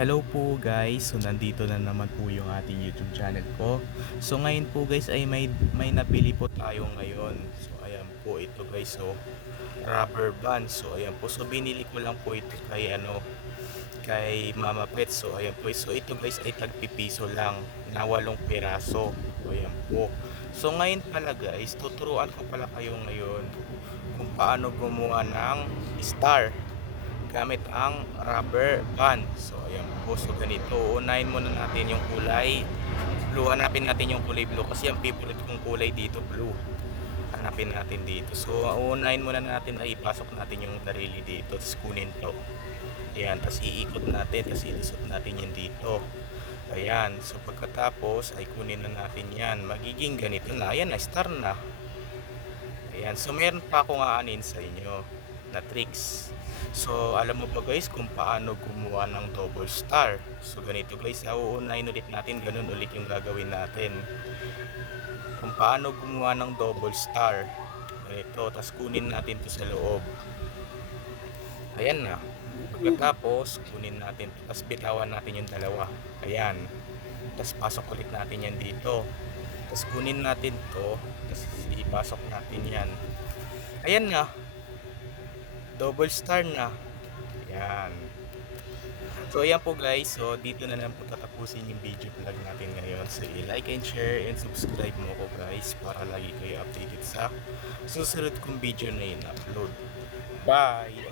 Hello po guys, so nandito na naman po yung ating YouTube channel ko. So ngayon po guys ay may, may napili po tayo ngayon. So ayan po ito guys, so rubber band. So ayan po, so binili ko lang po ito kay ano, kay Mama Pet. So ayan po, so ito guys ay tagpipiso lang na walong piraso. So ayan po. So ngayon pala guys, tuturuan ko pala kayo ngayon kung paano gumawa ng star gamit ang rubber band. So, ayan po. Ganito. Unahin muna natin yung kulay blue. Hanapin natin yung kulay blue kasi ang favorite kong kulay dito blue. Hanapin natin dito. So, unahin muna natin ay ipasok natin yung darili dito. Tapos kunin to. Ayan. Tapos iikot natin. Tapos ilisot natin yan dito. Ayan. So, pagkatapos ay kunin na natin yan. Magiging ganito na. Ayan na. Star na. Ayan. So, meron pa akong aanin sa inyo na tricks. So, alam mo ba guys kung paano gumawa ng double star? So, ganito guys, uunahin ulit natin, ganun ulit yung gagawin natin. Kung paano gumawa ng double star. Ganito, tapos kunin natin to sa loob. Ayan na. Pagkatapos, kunin natin, tapos bitawan natin yung dalawa. Ayan. Tapos pasok ulit natin yan dito. Tapos kunin natin to, tapos ipasok natin yan. Ayan na double star na. Yan. So, ayan po guys. So, dito na lang po tatapusin yung video vlog natin ngayon. So, i-like and share and subscribe mo ko guys para lagi kayo updated sa susunod kong video na in-upload. Bye!